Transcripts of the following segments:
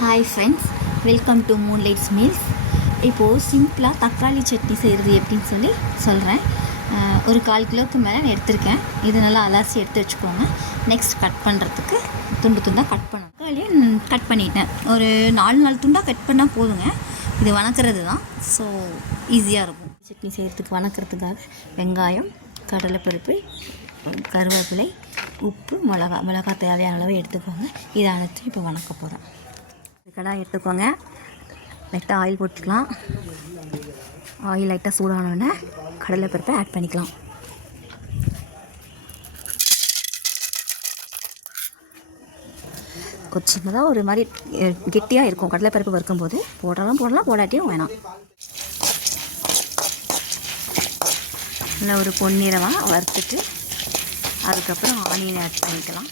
Hi friends, welcome to Moonlight's meals. இப்போது சிம்பிளாக தக்காளி சட்னி செய்கிறது எப்படின்னு சொல்கிறேன். ஒரு 1/4 கிலோவுக்கு மேலே நான் எடுத்திருக்கேன். இது நல்லா அலசி எடுத்து வச்சுக்கோங்க. நெக்ஸ்ட் கட் பண்ணுறதுக்கு துண்டு துண்டாக கட் பண்ணணும். தக்காளியை கட் பண்ணிட்டேன். ஒரு 4 துண்டாக கட் பண்ணால் போதுங்க. இது வணக்கிறது தான், ஸோ ஈஸியாக இருக்கும். சட்னி செய்கிறதுக்கு வணக்கிறதுக்காக வெங்காயம், கடலைப்பருப்பு, கருவேப்பிலை, உப்பு, மிளகாய் தேவையான அளவு எடுத்துக்கோங்க. இதை அனைத்தும் இப்போ வணக்க போகிறேன். கடாய் எடுத்துக்கோங்க. லைட்டாக ஆயில் போட்டுக்கலாம். ஆயில் லைட்டாக சூடானோடனே கடலைப்பருப்பை ஆட் பண்ணிக்கலாம். ஒரு சின்னதாக ஒரு மாதிரி கெட்டியாக இருக்கும் கடலைப்பருப்பு வறுக்கும்போது. போடலாம் போடாட்டியும் வேணாம். நல்லா ஒரு பொன்னிறமாக வறுத்துட்டு அதுக்கப்புறம் ஆனியனை ஆட் பண்ணிக்கலாம்.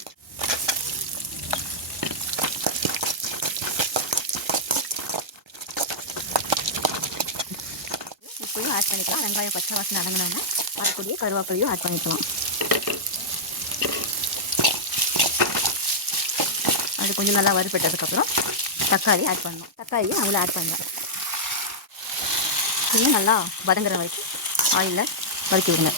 உப்பையும் ஆட் பண்ணிக்கலாம். வெங்காயம் பச்சை வாசனை அடங்கினோன்னா அதுக்குரிய கருவேப்பிலையும் ஆட் பண்ணிக்கலாம். அது கொஞ்சம் நல்லா வறுபட்டதுக்கப்புறம் தக்காளி ஆட் பண்ணணும். தக்காளியும் அதில் ஆட் பண்ணலாம். இதையும் நல்லா வதங்குற வரைக்கும் ஆயிலில் வதக்கி விடுங்க.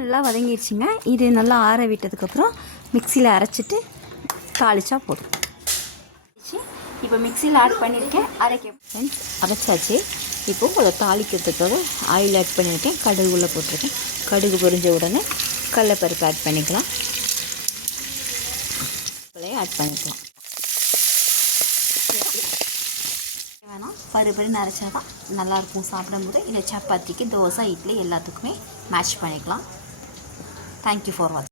நல்லா வதங்கிடுச்சுங்க. இது நல்லா ஆற விட்டதுக்கப்புறம் மிக்சியில் அரைச்சிட்டு தாளிச்சா போதும். இப்போ மிக்சியில் ஆட் பண்ணியிருக்கேன். அரைச்சாச்சு. இப்போது அதை தாளிக்கிறதுக்காக ஆயில் ஆட் பண்ணியிருக்கேன். கடுகு உள்ளே போட்டிருக்கேன். கடுகு பொரிஞ்ச உடனே கடலைப்பருப்பு ஆட் பண்ணிக்கலாம். ஆட் பண்ணிக்கலாம். வேணாம் பருப்புன்னு அரைச்சா தான் நல்லாயிருக்கும் சாப்பிடும்போது. இல்லை சப்பாத்திக்கு, தோசை, இட்லி எல்லாத்துக்குமே மேட்ச் பண்ணிக்கலாம். தேங்க்யூ ஃபார் வாட்சிங்.